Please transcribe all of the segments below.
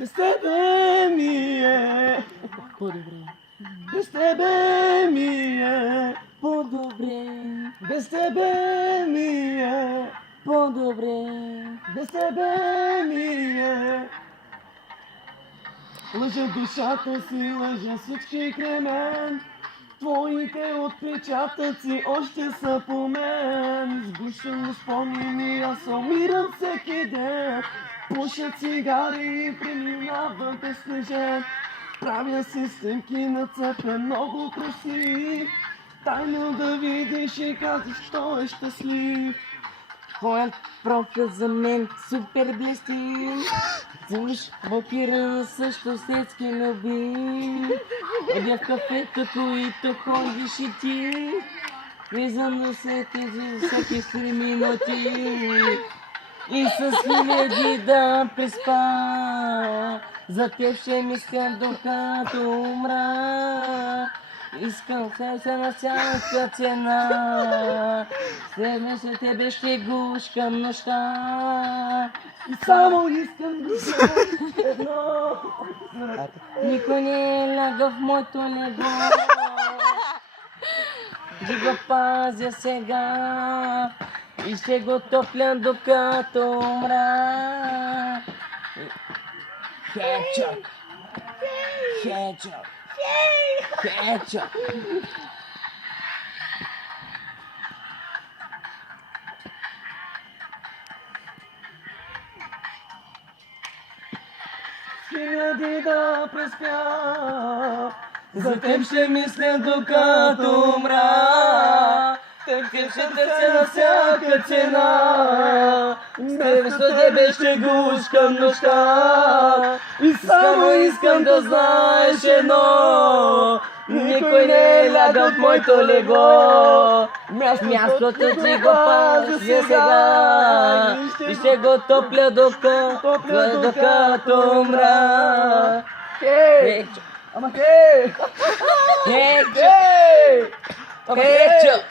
Без тебе ми е По-добре. Без тебе ми е По-добре. Без тебе ми е По-добре. Без тебе ми е Лъжа душата си, лъжа всички край мен. Твоите отпечатъци още са по мен. Сгушено спомени, аз умирам всеки ден. Пуша цигари и преминава безснежен. Правя си снимки на цепен, много красив. Тайно да видиш и казваш, той е щастлив. Твоят профил за мен супер блести. Вземаш блокиран също сетски любим. Одя в кафето, които ходиш и ти. Влизам до всеки за всеки 3 минути. И с хиляди да преспа. За теб ще мисля докато умра. Искам се на всяка цена. След тебе ще гушкам нощта. И само искам да знаеш едно. Никой не е ляга в моето легло. Ще го пазя сега и ще го топля докато умра. Хечък! Хечък! Хечък! Хиляди да преспя, за теб ще мисля докато умра. Теб ще търся на всяка цена. Вместо тебе ще гушкам нощта. И само искам да знаеш едно. Никой не е лягал в моето легло. Мястото ти го пазя сега и ще го топля докато умра. Хей! Ама хей! Хечък! Хей! Ама хей! Хечък!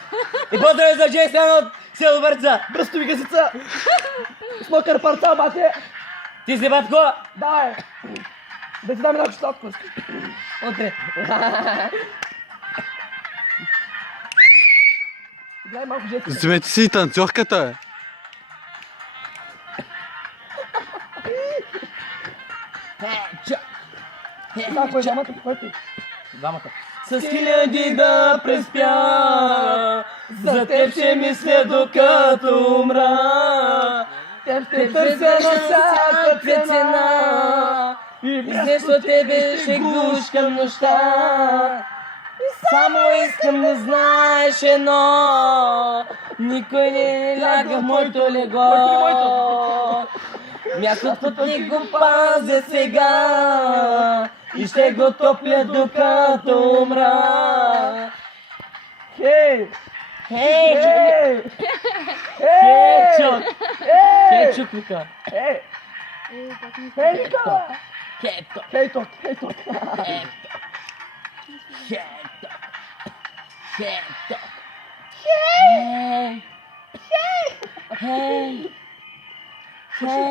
И поздрави за Джейсън от село Върца! Бръстови гъсица! Смокър парца, бате! Ти си батко? Дай! Да ти дам една чистотка. Утре. Гледай малко жестка. Вземете си и танцорката, Хечък! Това, кой е двамата, кой ти? Двамата. С хиляди да преспя, за теб ще мисля докато умра. Теб ще търся на всяка цена. И Вместо тебе ще гушкам нощта. Само искам да знаеш едно. Никой не ляга в моето легло. Мястото ти го пазя сега и ще го топля докато умра. Хей! Хей, Хей! Хечък! Хей! Хечък вика. Хей! Хей, Ника! Хечък! Хей, ток, хей, ток. Хечък! Хечък! Хей! Хей! Хей!